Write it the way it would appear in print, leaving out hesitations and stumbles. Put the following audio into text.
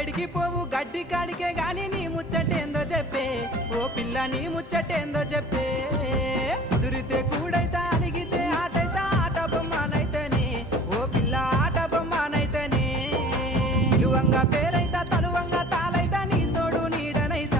ఏడికి పోవు గడ్డి కాడికే గాని నీ ముచ్చటేందో చెప్పే ఓ పిల్ల నీ ముచ్చటేందో చెప్పే కుదిరితే కూడైతా అలిగితే